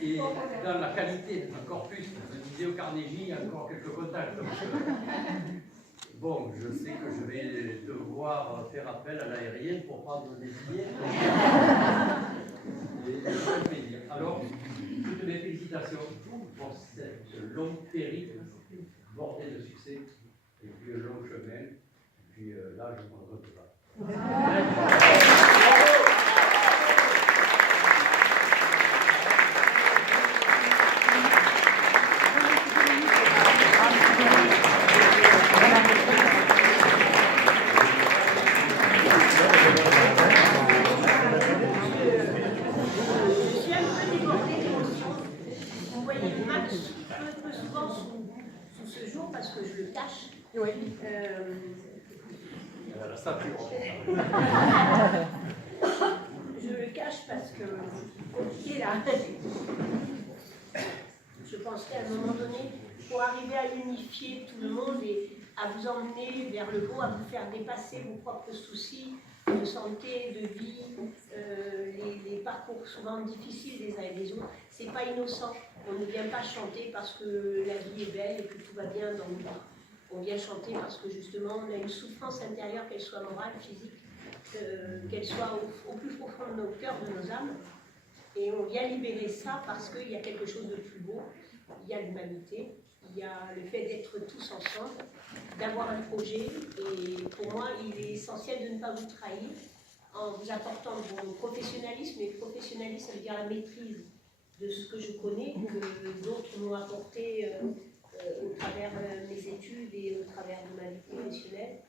Et dans la qualité d'un corpus, je disais au Carnegie, il y a encore quelques contacts. Bon, je sais que je vais devoir faire appel à l'aérienne pour prendre des billets. portée de succès, et puis un long chemin, et puis là, je ne m'en compte pas. Parce que je le cache. Oui. Je le cache parce que c'est compliqué là. Je pense qu'à un moment donné, pour arriver à unifier tout le monde et à vous emmener vers le haut, à vous faire dépasser vos propres soucis de santé, de vie, les parcours souvent difficiles les uns et les autres, c'est pas innocent. On ne vient pas chanter parce que la vie est belle et que tout va bien dans le monde. On vient chanter parce que justement on a une souffrance intérieure, qu'elle soit morale, physique, qu'elle soit au plus profond de nos cœurs, de nos âmes. Et on vient libérer ça parce qu'il y a quelque chose de plus beau. Il y a l'humanité, il y a le fait d'être tous ensemble, d'avoir un projet. Et pour moi, il est essentiel de ne pas vous trahir en vous apportant mon professionnalisme. Et professionnalisme, ça veut dire la maîtrise de ce que je connais, que d'autres m'ont apporté au travers de mes études et au travers de ma vie professionnelle.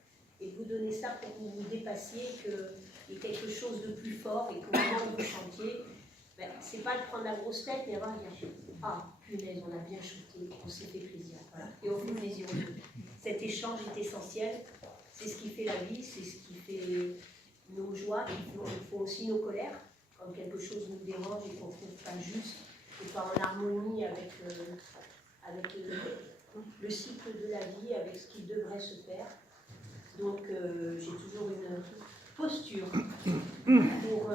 Et vous donner ça pour que vous vous dépassiez, qu'il y ait quelque chose de plus fort et qu'au moment où vous chantiez, ben, c'est pas de prendre la grosse tête, mais avoir dire ah, punaise, on a bien chanté, on s'est fait plaisir. Voilà. Et on fait plaisir aux autres. Cet échange est essentiel, c'est ce qui fait la vie, c'est ce qui fait nos joies, il faut aussi nos colères. Quand quelque chose nous dérange et qu'on ne trouve pas juste, et pas en harmonie avec le cycle de la vie, avec ce qui devrait se faire. Donc j'ai toujours une posture pour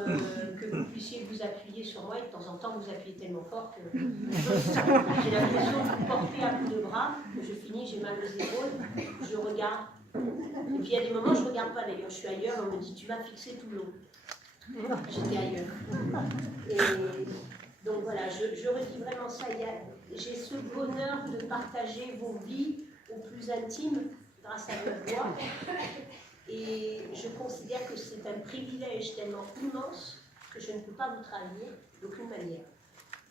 que vous puissiez vous appuyer sur moi, et de temps en temps vous appuyez tellement fort que j'ai l'impression de vous porter à bout de bras, que je finis, j'ai mal aux épaules, je regarde, et puis il y a des moments où je ne regarde pas d'ailleurs, je suis ailleurs, on me dit tu m'as fixé tout le long, j'étais ailleurs. Et donc voilà, je redis vraiment ça, j'ai ce bonheur de partager vos vies au plus intime grâce à ma voix. Et je considère que c'est un privilège tellement immense que je ne peux pas vous trahir d'aucune manière.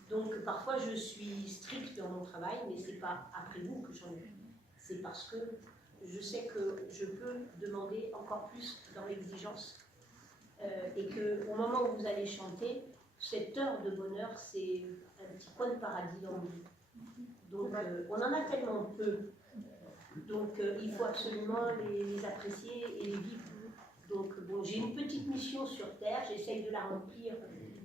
Donc parfois je suis stricte dans mon travail, mais ce n'est pas après vous que j'en ai. C'est parce que je sais que je peux demander encore plus dans l'exigence. Et qu'au moment où vous allez chanter, cette heure de bonheur, c'est un petit coin de paradis dans vos vies. Donc on en a tellement peu. Donc il faut absolument les apprécier et les vivre. Donc bon, j'ai une petite mission sur Terre, j'essaye de la remplir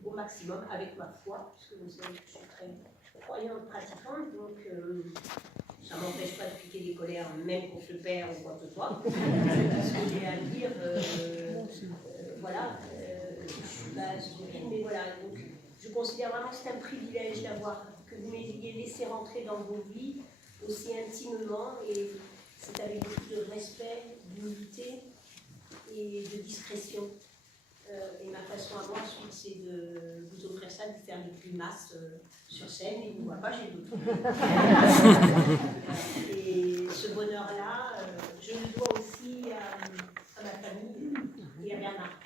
au maximum avec ma foi, puisque vous savez que je suis très croyante, pratiquante, donc ça ne m'empêche pas de piquer des colères, même contre le père ou quoi que ce soit. Ce que j'ai à dire, voilà, je ne suis pas stupide, mais voilà. Donc je considère vraiment que c'est un privilège d'avoir, que vous m'ayez laissé rentrer dans vos vies aussi intimement, et c'est avec beaucoup de respect, d'humilité et de discrétion. Et ma façon à moi ensuite, c'est de vous offrir ça, de faire des grimaces sur scène, et vous ne voit pas, j'ai d'autres. Et ce bonheur-là, je le dois aussi à ma famille et à Bernard.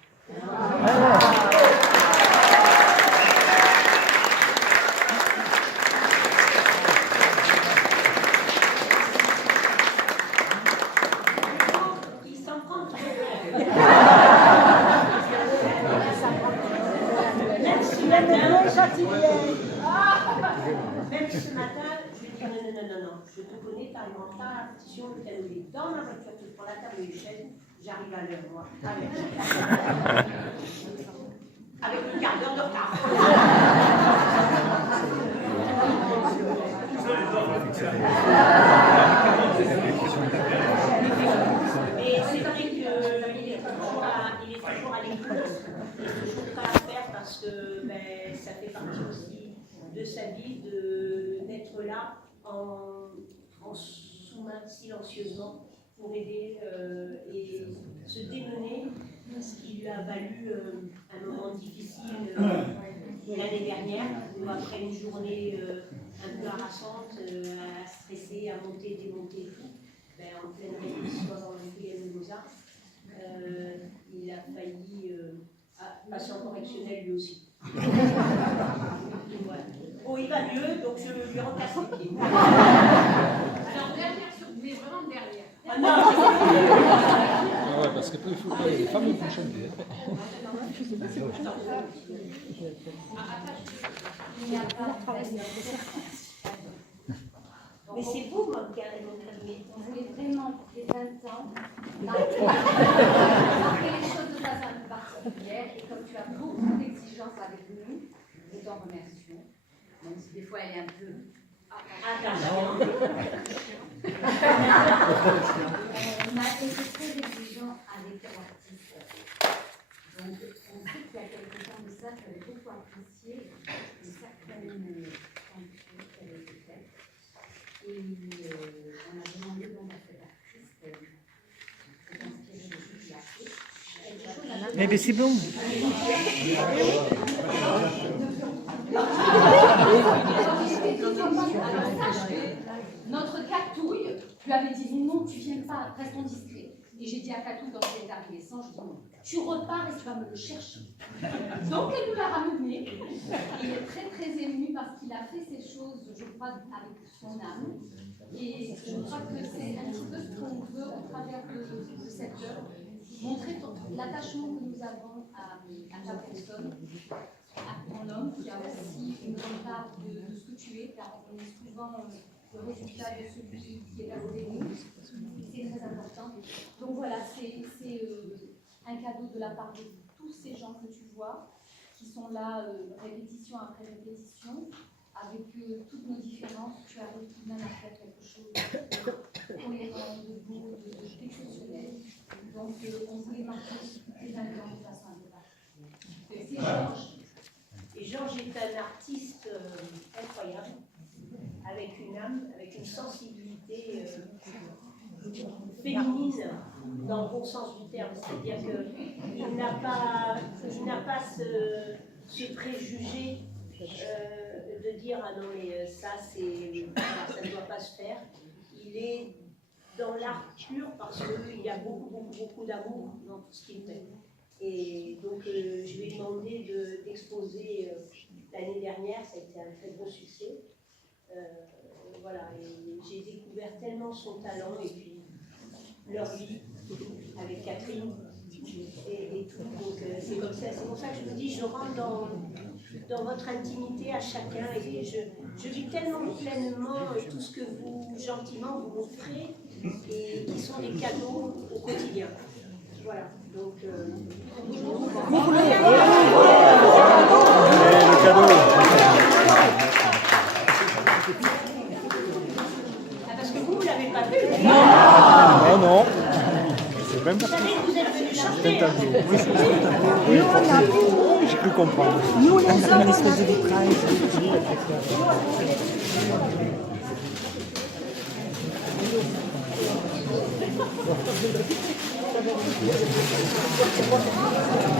Même ce matin, je lui ai dit non, je te connais, tu arrives en retard à la répétition, le piano est dans ma voiture, tu prends la table et les chaises, j'arrive à l'heure, moi, avec un quart d'heure de retard. Et c'est vrai qu'il est toujours à l'écoute, il est toujours prêt à faire parce que ça fait partie aussi de sa vie d'être là en sous-main silencieusement pour aider et se démener, ce qui lui a valu un moment difficile l'année dernière. ou après une journée un peu harassante, à stresser, à monter, démonter et tout, ben, en pleine répétition avant le Mozart, il a failli passer en correctionnel lui aussi. Voilà. Bon, il va mieux, donc je lui remplace les pieds. Alors, dernière sur, mais vraiment dernière. Ah non, Ah ouais, parce qu'après, il faut que les femmes vont chanter. mais c'est vous, mon calme. On voulait vraiment, pour les 20 ans, marquer les choses de façon un peu particulière. Et comme tu as beaucoup d'exigences avec nous, nous t'en remercions. Même si des fois elle est un peu. On a été très exigeants avec l'artiste. Donc, on sait qu'il y a quelque temps de ça, tu avais beaucoup apprécié une certaine peinture qui avait été faite. Et on a demandé donc à cet artiste de s'inspirer de ce qu'il a fait. Eh bien, c'est bon. Alors, sache que notre Catouille lui avait dit non, tu viens pas, restons discrets. Et j'ai dit à Catouille quand elle est arrivée sans, je dis non, tu repars et tu vas me le chercher. Donc elle nous l'a ramené. Il est très très ému parce qu'il a fait ces choses, je crois, avec son âme. Et je crois que c'est un petit peu ce qu'on veut au travers de cette œuvre, montrer l'attachement que nous avons à ta personne, à ton homme, qui a aussi une grande part de ce que tu es, car on est souvent le résultat de celui qui est à côté de nous. C'est très important. Donc voilà, c'est un cadeau de la part de tous ces gens que tu vois, qui sont là répétition après répétition, avec toutes nos différences. Tu arrives tout de même à faire quelque chose de cohérent, de beau, d'exceptionnel. Donc on voulait marquer aussi toutes les ingrédients de façon un peu particulière. C'est Georges. Et Georges est un artiste incroyable, avec une âme, avec une sensibilité féminine, dans le bon sens du terme. C'est-à-dire qu'il n'a pas ce préjugé de dire ah non mais ça ça ne doit pas se faire. Il est dans l'art pur parce qu'il y a beaucoup d'amour dans tout ce qu'il fait. Et donc je lui ai demandé d'exposer l'année dernière, ça a été un très gros succès. Voilà, et j'ai découvert tellement son talent et puis leur vie avec Catherine et tout. Donc c'est comme ça, c'est pour ça que je vous dis, je rentre dans votre intimité à chacun et je vis tellement pleinement tout ce que vous gentiment vous offrez et qui sont des cadeaux au quotidien. Voilà, donc Le cadeau. parce que vous l'avez pas vu. Non, non. C'est même Vous pas savez que vous êtes venus chanter. un tableau. Oui, c'est un tableau. Oui, j'ai cru comprendre. Nous, les hommes, une espèce de vitrail.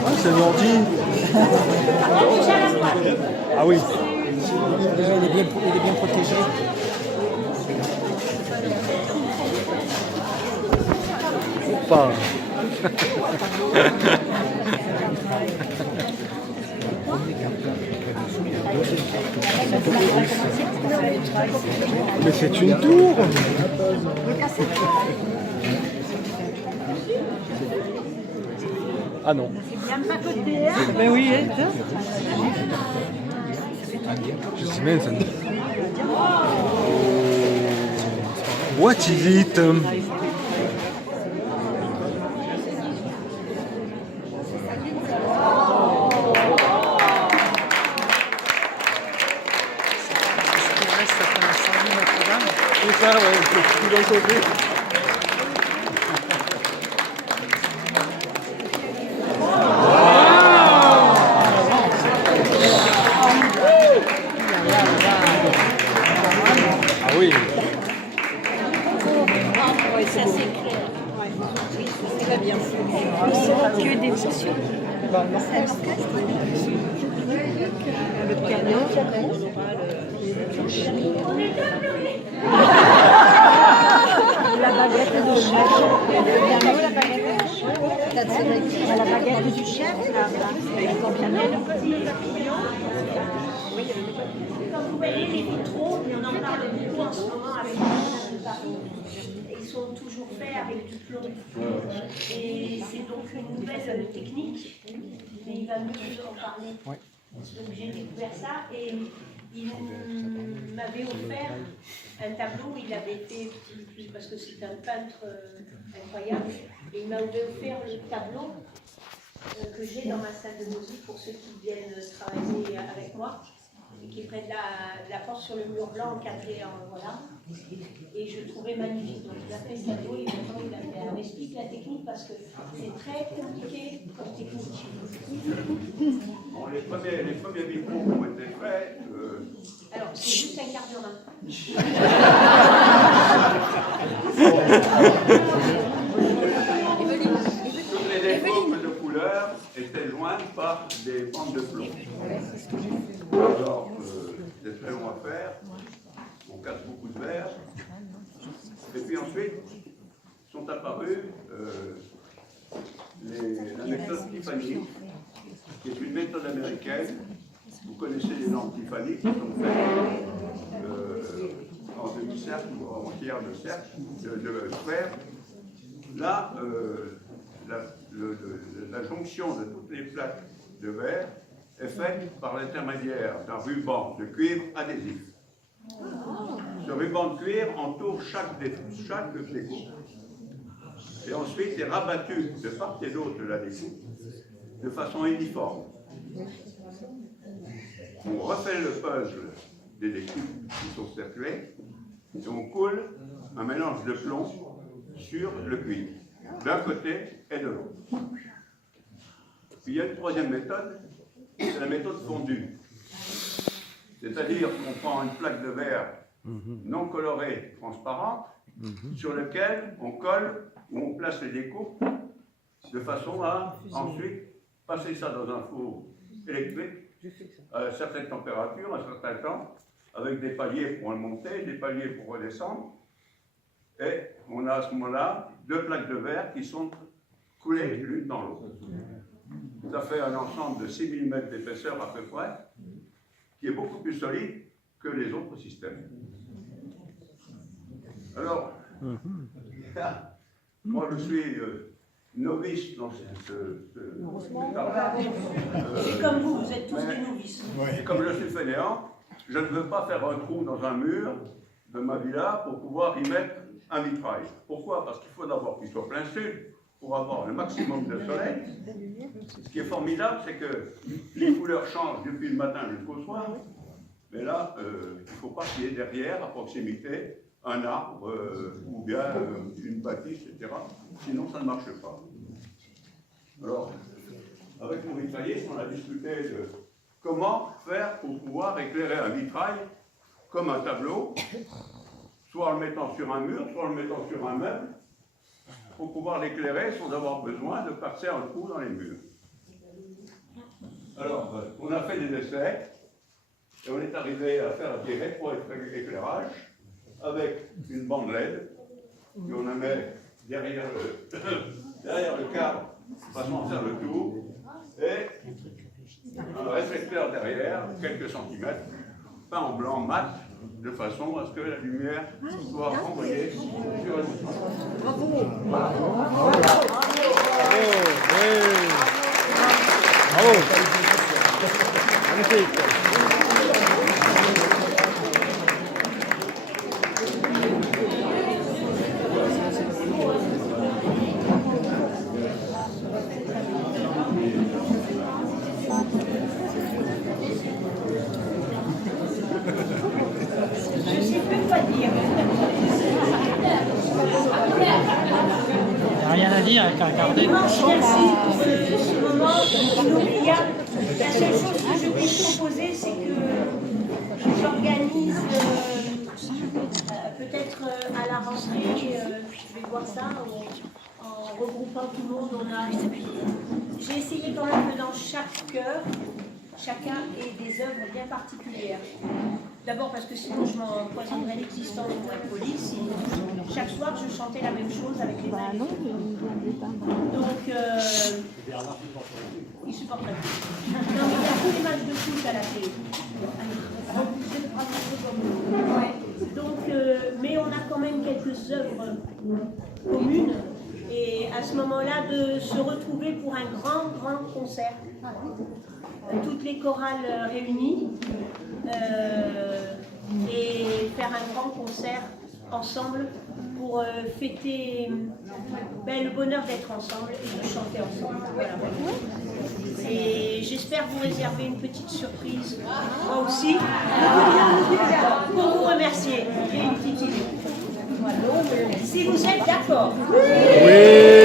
Ah, c'est un ordi. Ah oui. Déjà, il est bien protégé. Pas. Mais c'est une tour. Ah non. Ben oui, Je sais même ça. What is it? C'est ça, ouais, c'est tout d'un côté. Ah oui. Oui, ça c'est clair. Oui, ça va bien. Que d'émotion. Le piano. La baguette du chef. La baguette du chef, là. Comme vous voyez, les vitraux, on en parle beaucoup en ce moment avec les gens de Paris. Ils sont toujours faits avec du plomb. Et c'est donc une nouvelle technique, mais il va mieux en parler. Donc j'ai découvert ça et il m'avait offert un tableau, il avait fait, parce que c'est un peintre incroyable, et il m'avait offert le tableau que j'ai dans ma salle de musique pour ceux qui viennent travailler avec moi, et qui est près de la porte sur le mur blanc encadré en voilà. Et je le trouvais magnifique. Donc il a fait ce tableau et maintenant il a fait. On explique la technique parce que c'est très compliqué comme technique. Bon, les premiers vitraux qui ont été faits. Alors c'est juste un quart d'heure. Toutes les découpes de couleurs étaient jointes par des bandes de plomb. Alors, c'est très long à faire. On casse beaucoup de verre. Et puis ensuite, sont apparus la méthode Tiffany, qui est une méthode américaine. Vous connaissez les lampes Tiffany qui sont faites en demi-cercle ou en tiers de cercle, de sphère. Là, la jonction de toutes les plaques de verre est faite par l'intermédiaire d'un ruban de cuivre adhésif. Ce ruban de cuivre entoure chaque découpe et ensuite est rabattu de part et d'autre de la découpe de façon uniforme. On refait le puzzle des découpes qui sont cerclées et on coule un mélange de plomb sur le cuivre, d'un côté et de l'autre. Puis il y a une troisième méthode, c'est la méthode fondue. C'est-à-dire qu'on prend une plaque de verre non colorée, transparente, sur laquelle on colle ou on place les découpes de façon à ensuite passer ça dans un four électrique à certaines températures, à certains temps, avec des paliers pour le monter, des paliers pour redescendre. Et on a à ce moment-là deux plaques de verre qui sont coulées l'une dans l'autre. Ça fait un ensemble de 6 mm d'épaisseur à peu près, qui est beaucoup plus solide que les autres systèmes. Alors, moi je suis novice dans ce C'est comme vous, vous êtes tous des novices. Et comme je suis fainéant, je ne veux pas faire un trou dans un mur de ma villa pour pouvoir y mettre un vitrail. Pourquoi? Parce qu'il faut d'abord qu'il soit plein sud pour avoir le maximum de soleil. Ce qui est formidable, c'est que les couleurs changent depuis le matin jusqu'au soir. Mais là, il ne faut pas qu'il y ait derrière, à proximité, un arbre ou bien une bâtisse, etc. Sinon, ça ne marche pas. Alors, avec mon vitrailliste, on a discuté de comment faire pour pouvoir éclairer un vitrail comme un tableau, soit en le mettant sur un mur, soit en le mettant sur un meuble, pour pouvoir l'éclairer sans avoir besoin de passer un trou dans les murs. Alors, on a fait des essais, et on est arrivé à faire des rétro-éclairages avec une bande LED, que on la met derrière le cadre, façon à faire le tour, et un réflecteur derrière, quelques centimètres, peint en blanc mat, de façon à ce que la lumière soit renvoyée sur le vitrage. Bravo. Magnifique. Je ne sais plus quoi dire. Il n'y a rien à dire, qu'à regarder. Merci pour ce moment inoubliable. La seule chose que je peux proposer, c'est que j'organise peut-être à la rentrée, je vais voir ça, en regroupant tout le monde. J'ai essayé quand même que dans chaque cœur, chacun ait des œuvres bien particulières. D'abord parce que sinon je m'empoisonnerais l'existence pour être poli. Si chaque soir je chantais la même chose avec les uns et les autres. Donc, il supporterait plus. Non, mais il y a tous les matchs de foot à la télé. Ouais. Donc, mais on a quand même quelques œuvres communes. Et à ce moment-là, de se retrouver pour un grand concert. Toutes les chorales réunies. Et faire un grand concert ensemble pour fêter le bonheur d'être ensemble et de chanter ensemble. Voilà. Et j'espère vous réserver une petite surprise, moi aussi, pour vous remercier. J'ai une petite idée. Voilà. Si vous êtes d'accord. Oui.